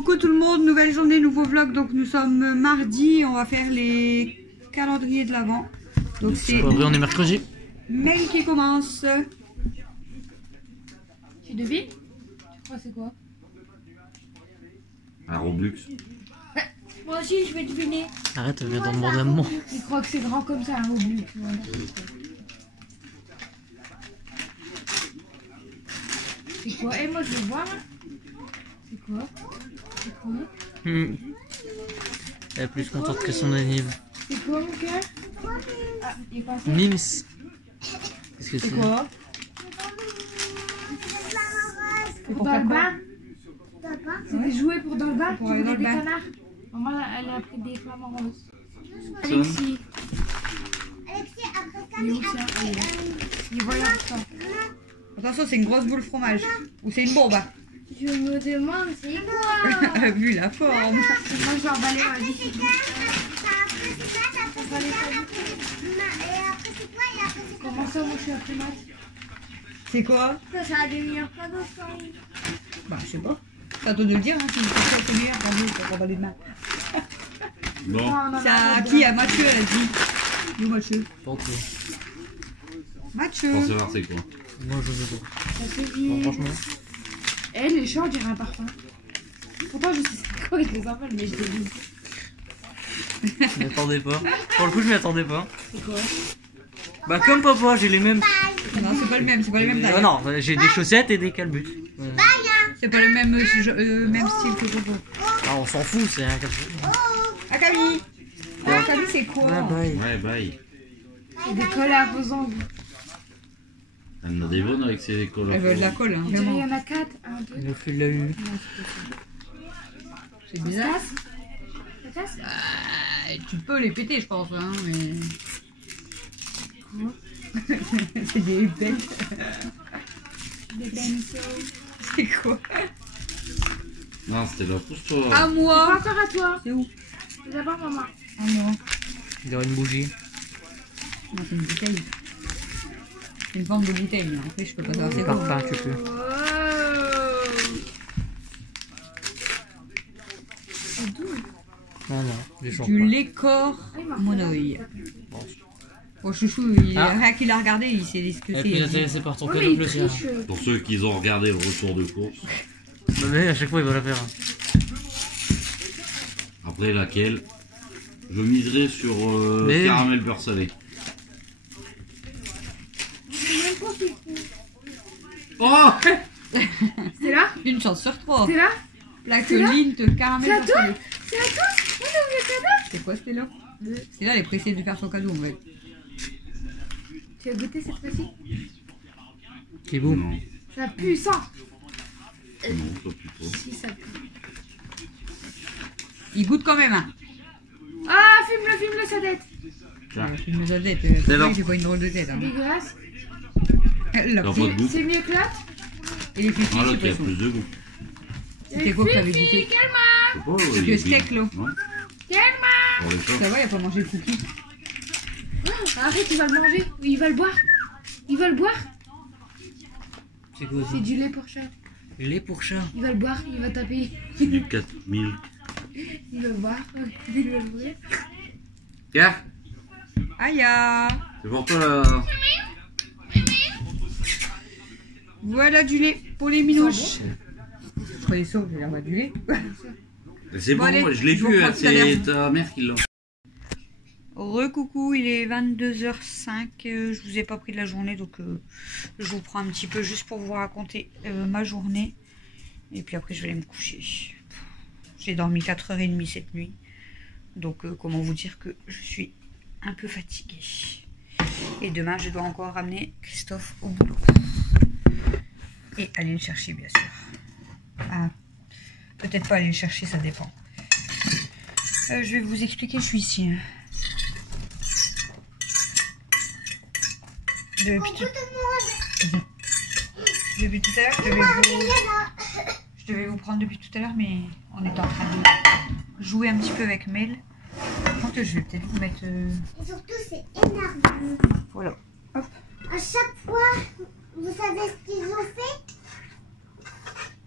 Coucou tout le monde, nouvelle journée, nouveau vlog. Donc nous sommes mardi, on va faire les calendriers de l'Avent. Donc c'est vrai, on est mercredi. Mel qui commence. Tu devines? Tu crois c'est quoi? Un Robux. Moi aussi je vais deviner. Arrête, viens d'en demander un moment. Il croit que c'est grand comme ça, un Robux. C'est quoi? Eh moi je veux voir. C'est quoi? C'est quoi? Elle est plus contente que son anniv. C'est quoi mon cœur? Ah, il est passé. Mims. Qu'est-ce que C'est c'est? quoi? Pour dans le bain? C'est des jouets pour dans le bain? Pour aller dans le des bain. canards? Maman elle a pris des flamants roses. Ça. Alexis. Il est où ça? Il est voyant ça. Attention, c'est une grosse boule fromage. Ou c'est une bombe. Je me demande c'est quoi? Vu la forme. Moi je vais emballer, vas-y. Comment ça, moi je suis après maths? C'est quoi? Ça a des meilleurs cadeaux, ça. Bah je sais pas. C'est à toi de le dire, hein, si c'est meilleur cadeau pour emballer de main. Bon. C'est à qui? À Mathieu, elle a dit. Où Mathieu? Pas encore. Mathieu. Pour savoir c'est quoi. Moi je sais pas. Ça c'est Bon, vite. franchement. Eh, les chats, on dirait un parfum. Pourtant, je sais c'est quoi, je les appelle, mais je les dis. Je m'y attendais pas. Pour le coup, je m'y attendais pas. C'est quoi? Bah, comme papa, j'ai les mêmes. Non, c'est pas le même, c'est pas les mêmes tailles. Non, j'ai des chaussettes et des calbutes. C'est pas le même, même style que Coco. Ah, on s'en fout, c'est un calbut. Ah Camille. Ah Camille c'est quoi? Ouais, bye. Ouais, bye. C'est des cols à vos ongles. Elle en a des bonnes avec ses cols. Elle veut de la colle, hein, On dirait qu'il y vraiment. en a 4, 1, 2. Il a fait de la U. C'est Ça bizarre. casse? Ça casse? Ah, tu peux les péter, je pense, hein, mais. C'est des bêtes. Des pinceaux. C'est quoi? Non, c'était la pousse-toi. À Pas moi. encore à toi. C'est où? C'est d'abord maman. À moi. Il y aura une bougie. Non, c'est une bouteille. C'est une forme de bouteille, mais après je peux pas savoir c'est quoi. Parfum, tu peux. C'est doux. Non, non, les gens. Du Lécor Monoï. Bon. Bon, chouchou, il, Ah. rien qu'il a regardé, il sait ce que Elle est c'est. plus il dit. intéressée par ton Oh, mais cadeau il que le sien. triche. Pour ceux qui ont regardé le retour de course. Non, mais à chaque fois, il va la faire. Après laquelle, je miserai sur Mais- caramel beurre salé. Oh C'est là? Une chance sur trois. C'est là? Plaqueline de caramel. C'est à toi? salé. C'est à toi? On a ouvert le cadeau? C'est quoi Stella? Stella, elle est pressée de faire son cadeau en fait. Tu as goûté cette fois-ci? C'est beau. Non, Ça pue, ça. non, pas plus trop. Si, ça pue. Il goûte quand même, hein. Ah, filme-le, sa tête. Tiens, Il me sa tête. C'est long. C'est pas une drôle de tête. C'est Hein. dégueulasse. La t'as petite pas de goût. C'est mieux que l'autre? et les fifis, Ah, l'autre, il y c'est a pas plus de goût. C'était quoi que t'avais Fifi, goûté? calme-moi. Je sais pas, il Le est steak, bien. là. Non, Calme-moi. pour les chats. Ça va, il a pas mangé le cookie. Arrête, il va le manger. Oui, il va le boire. Il va le boire. C'est quoi ça? C'est du lait pour chat. Lait pour chat. Il va le boire, il va taper. C'est du 4000. Il va le boire. Il va le boire. Tiens, Aïe. c'est pour toi là. Voilà du lait pour les minouches. Je croyais sûr que j'allais avoir du lait. C'est Bon, bon, allez, je l'ai je vous vu, reprends tout à l'heure. c'est ta mère qui l'a. Recoucou, il est 22h05. Je vous ai pas pris de la journée, donc je vous prends un petit peu juste pour vous raconter ma journée. Et puis après, je vais aller me coucher. J'ai dormi 4h30 cette nuit. Donc, comment vous dire que je suis un peu fatiguée. Et demain, je dois encore ramener Christophe au boulot. Et aller le chercher, bien sûr. Ah, peut-être pas aller le chercher, ça dépend. Je vais vous expliquer, je suis ici. Hein. Depuis tout à l'heure, je devais vous prendre depuis tout à l'heure, mais on était en train de jouer un petit peu avec Mel. Je pense que je vais peut-être vous mettre... Et surtout, c'est énervant. Voilà. Hop. À chaque fois, vous savez ce qu'ils ont fait?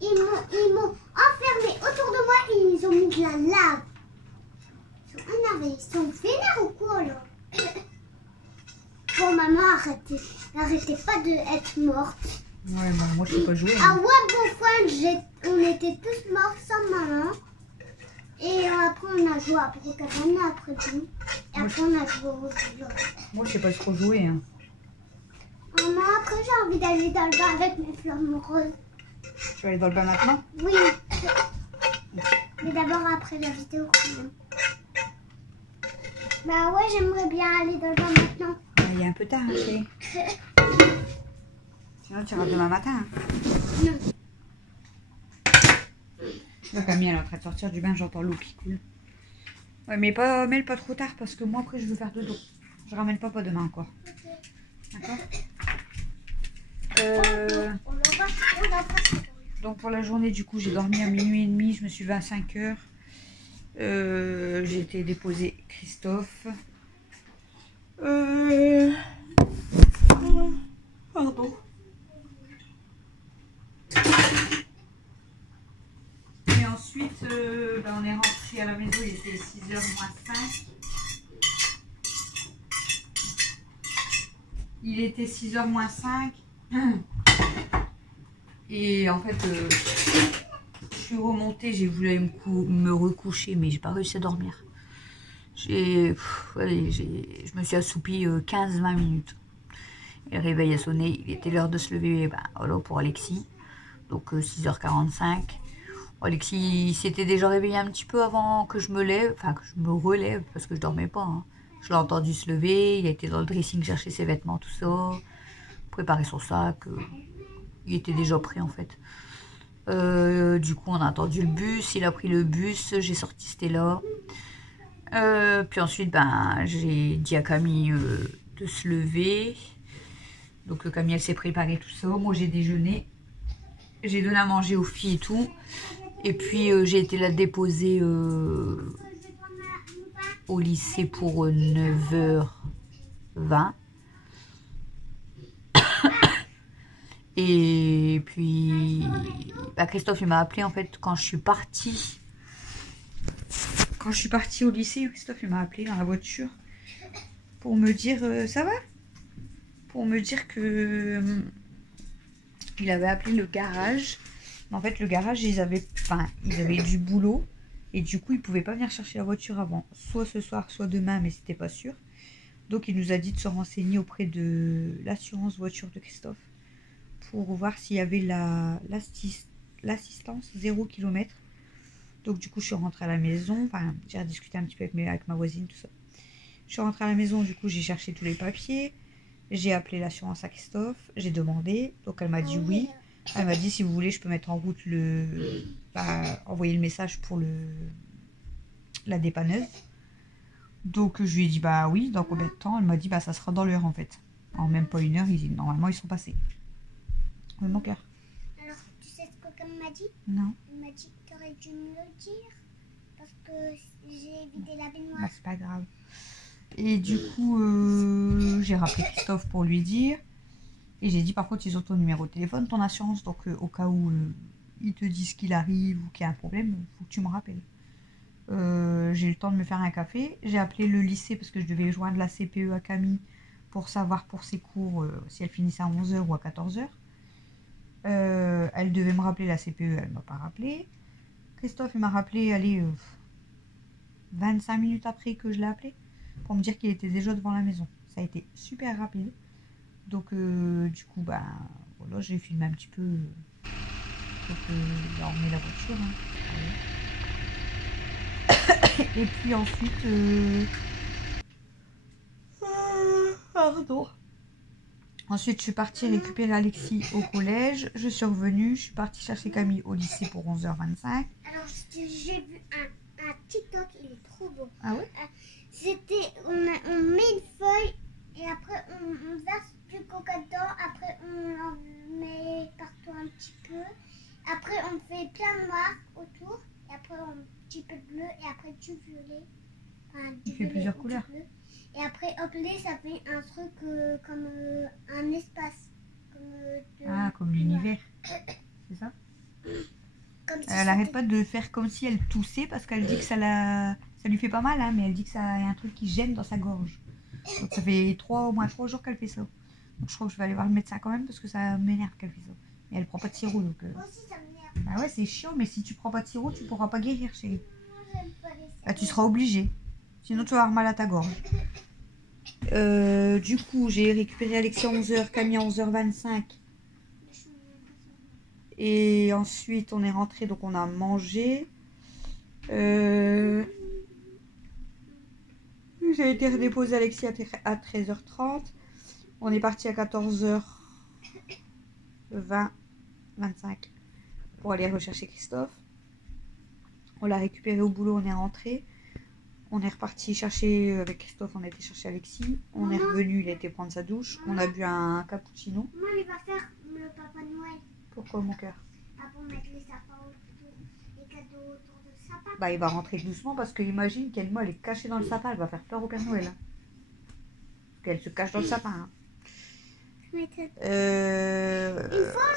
Ils m'ont enfermé autour de moi, ils ont mis de la lave. Ils sont énervés. Ils sont vénères ou quoi, là? Bon, maman, arrêtez pas d'être morte. Ouais, bah, moi je sais pas jouer. Ah ouais, bon, on était tous morts sans maman. Et après, on a joué à Brocadana après tout. Et après, on a joué au jeu. Moi je sais pas trop jouer. Hein. Maman, après, j'ai envie d'aller dans le bain avec mes flammes roses. Tu vas aller dans le bain maintenant? Oui. Mais d'abord, après la vidéo, quand même. Bah ouais, j'aimerais bien aller dans le bain maintenant. Il est un peu tard, hein, chérie. Sinon tu iras demain matin. Hein. Non. Là, Camille elle est en train de sortir du bain, j'entends l'eau qui coule. Ouais, mais pas trop tard parce que moi après je veux faire dodo. Je ramène papa demain encore. D'accord. On va pas. Donc pour la journée du coup j'ai dormi à minuit et demi, je me suis levée à 5 heures. J'ai été déposer Christophe. Pardon. Et ensuite on est rentré à la maison, il était 6h moins 5. Il était 6h moins 5. Et en fait, je suis remontée, j'ai voulu aller me recoucher, mais j'ai pas réussi à dormir. Je me suis assoupie 15-20 minutes. Et le réveil a sonné, il était l'heure de se lever voilà, pour Alexis. Donc 6h45. Alexis s'était déjà réveillé un petit peu avant que je me lève, enfin que je me relève, parce que je dormais pas. Hein. Je l'ai entendu se lever, il a été dans le dressing chercher ses vêtements, tout ça, préparer son sac. Il était déjà prêt en fait. Du coup on a attendu le bus, il a pris le bus, j'ai sorti Stella. Puis ensuite j'ai dit à Camille de se lever. Donc Camille elle s'est préparée tout ça. Moi j'ai déjeuné. J'ai donné à manger aux filles et tout. Et puis j'ai été la déposer au lycée pour 9h20. Et puis Christophe il m'a appelé en fait quand je suis partie. Quand je suis partie au lycée, Christophe il m'a appelé dans la voiture pour me dire ça va? Pour me dire que il avait appelé le garage. En fait le garage ils avaient du boulot et du coup ils pouvaient pas venir chercher la voiture avant soit ce soir soit demain, mais c'était pas sûr. Donc il nous a dit de se renseigner auprès de l'assurance voiture de Christophe pour voir s'il y avait l'assistance 0 km. Donc du coup je suis rentrée à la maison, j'ai discuté un petit peu avec ma voisine, tout ça. Je suis rentrée à la maison, du coup j'ai cherché tous les papiers, j'ai appelé l'assurance à Christophe, j'ai demandé, donc elle m'a dit oui. Elle m'a dit si vous voulez je peux mettre en route envoyer le message pour la dépanneuse. Donc je lui ai dit oui, dans combien de temps? Elle m'a dit ça sera dans l'heure en fait. En même pas une heure, normalement ils sont passés. Oui, mon cœur. Alors, tu sais ce que comme m'a dit? Non. Elle m'a dit que tu aurais dû me le dire. Parce que j'ai vidé la baignoire. C'est pas grave. Et du coup, j'ai rappelé Christophe pour lui dire. Et j'ai dit par contre, ils ont ton numéro de téléphone, ton assurance. Donc au cas où ils te disent qu'il arrive ou qu'il y a un problème, il faut que tu me rappelles. J'ai eu le temps de me faire un café. J'ai appelé le lycée parce que je devais joindre la CPE à Camille pour savoir pour ses cours si elle finissait à 11h ou à 14h. Elle devait me rappeler la CPE, elle ne m'a pas rappelé. Christophe il m'a rappelé 25 minutes après que je l'ai appelé pour me dire qu'il était déjà devant la maison. Ça a été super rapide. Donc du coup voilà, j'ai filmé un petit peu. Donc là on met la voiture. Hein. Et puis ensuite pardon. Ensuite, je suis partie récupérer Alexis au collège. Je suis revenue. Je suis partie chercher Camille au lycée pour 11h25. Alors, j'ai vu un TikTok, il est trop beau. Ah ouais? C'était, on met une feuille et après on verse du coca dedans. Après, on en met partout un petit peu. Après, on fait plein de noir autour. Et après, un petit peu de bleu et après du violet. Il fait plusieurs couleurs. Bleu. Et après, hop, ça fait un truc comme un espace. Comme l'univers. C'est ça? comme si Elle arrête pas de faire comme si elle toussait parce qu'elle dit que ça lui fait pas mal, hein, mais elle dit que ça y a un truc qui gêne dans sa gorge. Donc ça fait au moins 3 jours qu'elle fait ça. Donc je crois que je vais aller voir le médecin quand même parce que ça m'énerve qu'elle fait ça. Mais elle prend pas de sirop donc. Moi aussi, ça m'énerve. Ah ouais, c'est chiant, mais si tu prends pas de sirop, tu pourras pas guérir, chérie. Moi, j'aime pas les Ah, tu seras obligé. Sinon, tu vas avoir mal à ta gorge. Du coup, j'ai récupéré Alexis à 11h, Camille à 11h25. Et ensuite, on est rentré, donc on a mangé. J'ai été redéposer Alexis à 13h30. On est parti à 14h20, 25 pour aller rechercher Christophe. On l'a récupéré au boulot, on est rentré. On est reparti chercher avec Christophe, on a été chercher Alexis. On est revenu, il a été prendre sa douche. On a bu un cappuccino. Maman, il va faire le Papa Noël. Pourquoi mon cœur? Ah, pour mettre les sapins autour, les cadeaux autour de sapin. Bah il va rentrer doucement parce que imagine qu'Elmo elle est cachée dans le sapin, elle va faire peur au Père Noël. Hein. Parce qu'elle se cache dans le sapin. Hein. Une fois,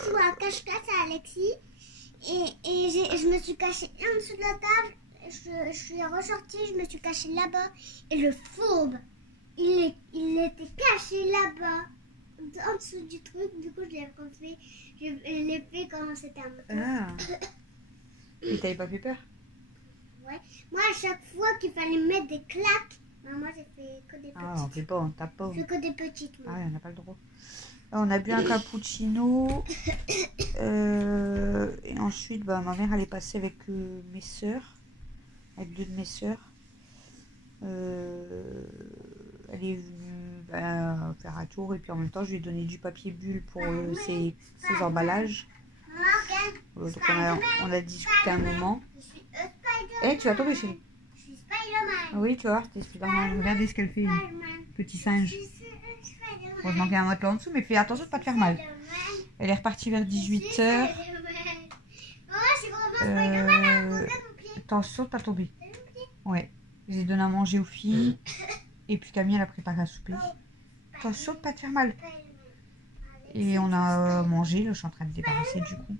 je jouais à cache-cache à Alexis et je me suis cachée en dessous de la table. Je suis ressortie, je me suis cachée là-bas et le fourbe, il était caché là-bas, en dessous du truc. Du coup, je l'ai refait. Je l'ai fait quand c'était un peu. Ah. Et t'avais pas fait peur? Ouais. Moi, à chaque fois qu'il fallait mettre des claques, moi j'ai fait que des petites. Ah, on fait pas, on tape pas. Je fais que des petites. Ah Moi. ouais, on n'a pas le droit. On a bu un cappuccino. Et ensuite, bah, ma mère elle est passée avec mes soeurs. Avec 2 de mes soeurs. Elle est venue faire un tour et puis en même temps je lui ai donné du papier bulle pour ses emballages. Donc on a discuté un moment. Je suis Spider-Man. Eh, tu vas tomber chérie. Je suis Spider-Man. Oui, tu vois, t'es Spider-Man. Regardez ce qu'elle fait, Spider-Man. petit Je singe. suis Spider-Man. Heureusement qu'il y a un matelas en dessous, mais fais attention de pas te faire mal. Spider-Man. Elle est repartie vers 18h. Maman, je suis vraiment Spider-Man. Regarde mon pied. Attention de pas tomber. Ouais, j'ai donné à manger aux filles. Et puis Camille, elle a préparé à souper. Attention de pas te faire mal. Et on a mangé, là je suis en train de débarrasser du coup.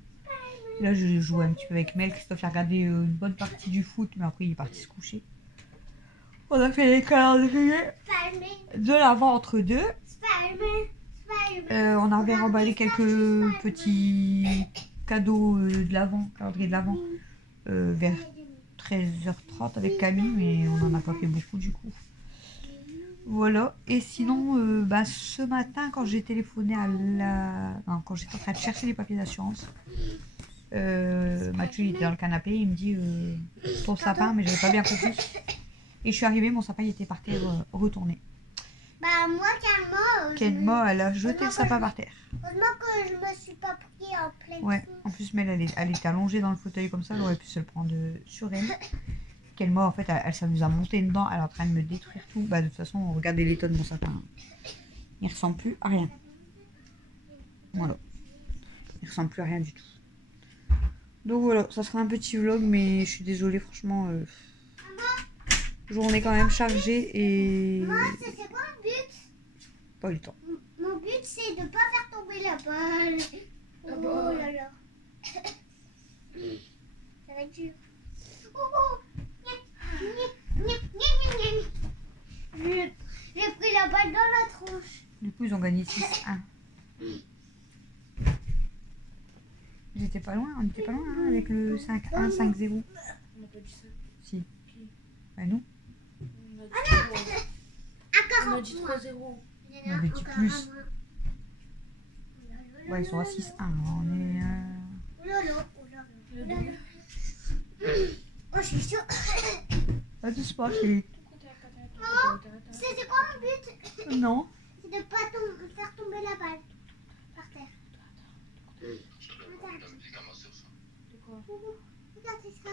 Là je joue un petit peu avec Mel. Christophe a regardé une bonne partie du foot, mais après il est parti se coucher. On a fait les calendriers de l'avant entre deux. On avait emballé quelques petits cadeaux de l'avant, calendrier de l'avant, vers 13h30 avec Camille, mais on n'en a pas fait beaucoup du coup. Voilà, et sinon, ce matin, quand j'ai téléphoné quand j'étais en train de chercher les papiers d'assurance, Mathieu il était dans le canapé, il me dit ton sapin, mais j'avais pas bien compris. Et je suis arrivée, mon sapin il était par terre retourné. Bah, moi, Kenma, elle a jeté le sapin par terre. Heureusement que je me suis pas pris en pleine. Ouais, en plus, Mel, elle était allongée dans le fauteuil comme ça, elle aurait pu se le prendre sur elle. Kenma, en fait, elle s'amuse à monter dedans, elle est en train de me détruire tout. Bah, de toute façon, regardez l'état de mon sapin. Il ressemble plus à rien. Voilà. Il ressemble plus à rien du tout. Donc voilà, ça sera un petit vlog, mais je suis désolée, franchement. Journée quand même chargée et. Moi, c'est quoi le but? Pas eu le temps. Mon but, c'est de pas faire tomber la balle. Oh là là. Ça va être dur. Oh. J'ai pris la balle dans la tronche. Du coup, ils ont gagné 6-1. On n'était pas loin hein, avec le 5-1, 5-0. On n'a pas dit ça. Si. Bah nous, On a dit 3-0. on avait dit plus. Ouais, ils sont à 6-1. On est. Oh là là. Oh, je suis sûre. Pas de sport, chérie. C'est quoi mon but? Non. C'est de pas faire tomber la balle par terre. Regardez ça.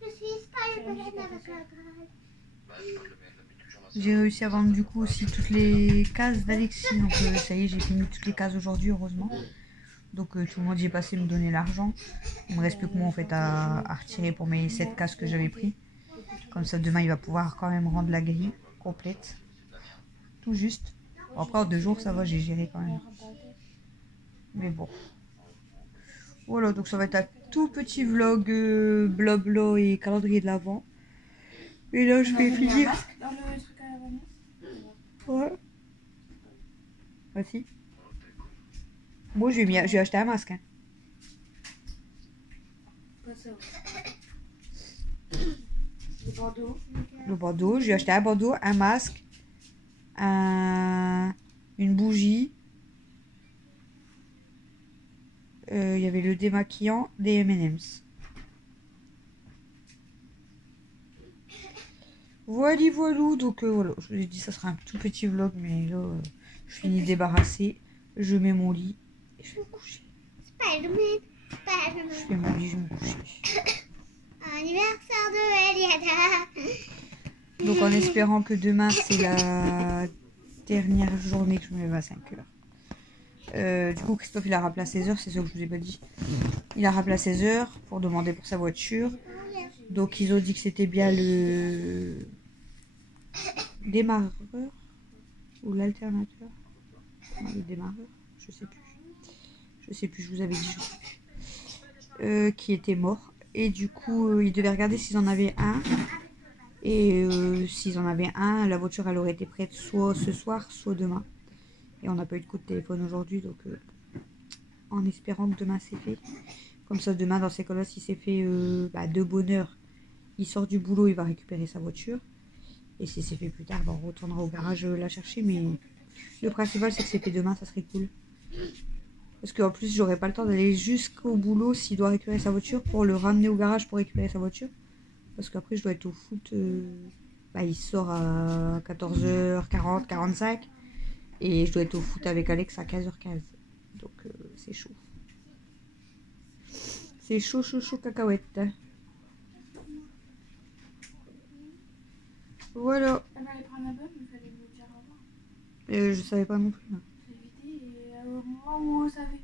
Je suis Spider-Man avec la balle. J'ai réussi à vendre du coup aussi toutes les cases d'Alexis. Donc ça y est, j'ai fini toutes les cases aujourd'hui, heureusement. Donc tout le monde y est passé me donner l'argent. Il me reste plus que moi en fait à retirer pour mes 7 cases que j'avais pris. Comme ça demain il va pouvoir quand même rendre la grille complète. Tout juste. Bon, après en 2 jours ça va, j'ai géré quand même. Mais bon. Voilà, donc ça va être un tout petit vlog blabla et calendrier de l'avant. Et là, je vais finir. Dans le truc à la vanille. Ouais. Voici. Moi, j'ai acheté un masque. Hein. Pas ça. Le bandeau. Le bandeau, j'ai acheté un bandeau, un masque, une bougie. Il y avait le démaquillant, des M&M's. Voilà, voilou. Donc voilà, je vous ai dit, ça sera un tout petit vlog, mais là, je finis de débarrasser. Je mets mon lit et je vais me coucher. Spider-Man, Je Spider-Man. fais mon lit, je vais me coucher. Anniversaire de Eliana. Donc en espérant que demain, c'est la dernière journée que je me lève à 5 heures. Du coup, Christophe, il a rappelé à 16h, c'est ça que je vous ai pas dit. Il a rappelé à 16h pour demander pour sa voiture. Donc ils ont dit que c'était bien le démarreur ou l'alternateur. Non, le démarreur, je sais plus. Je sais plus, je vous avais dit, je sais plus. Qui était mort. Et du coup, ils devaient regarder s'ils en avaient un. Et s'ils en avaient un, la voiture, elle aurait été prête soit ce soir, soit demain. Et on n'a pas eu de coup de téléphone aujourd'hui, donc en espérant que demain c'est fait. Comme ça, demain, dans ces cas-là, si c'est fait de bonne heure, il sort du boulot, il va récupérer sa voiture. Et si c'est fait plus tard, on retournera au garage la chercher. Mais le principal, c'est que c'est fait demain, ça serait cool. Parce qu'en plus, j'aurais pas le temps d'aller jusqu'au boulot s'il doit récupérer sa voiture pour le ramener au garage pour récupérer sa voiture. Parce qu'après, je dois être au foot. Il sort à 14h40, 45. Et je dois être au foot avec Alex à 15h15. Donc, c'est chaud. C'est chaud, chaud, chaud, cacahuète. Hein. Voilà. Elle allait prendre la bonne, mais il fallait me le dire avant. Je savais pas non plus. Hein. J'ai évité et au moment où ça fait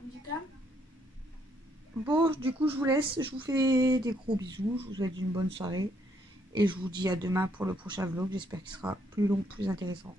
un petit calme. Bon, du coup, je vous laisse. Je vous fais des gros bisous. Je vous souhaite une bonne soirée. Et je vous dis à demain pour le prochain vlog. J'espère qu'il sera plus long, plus intéressant.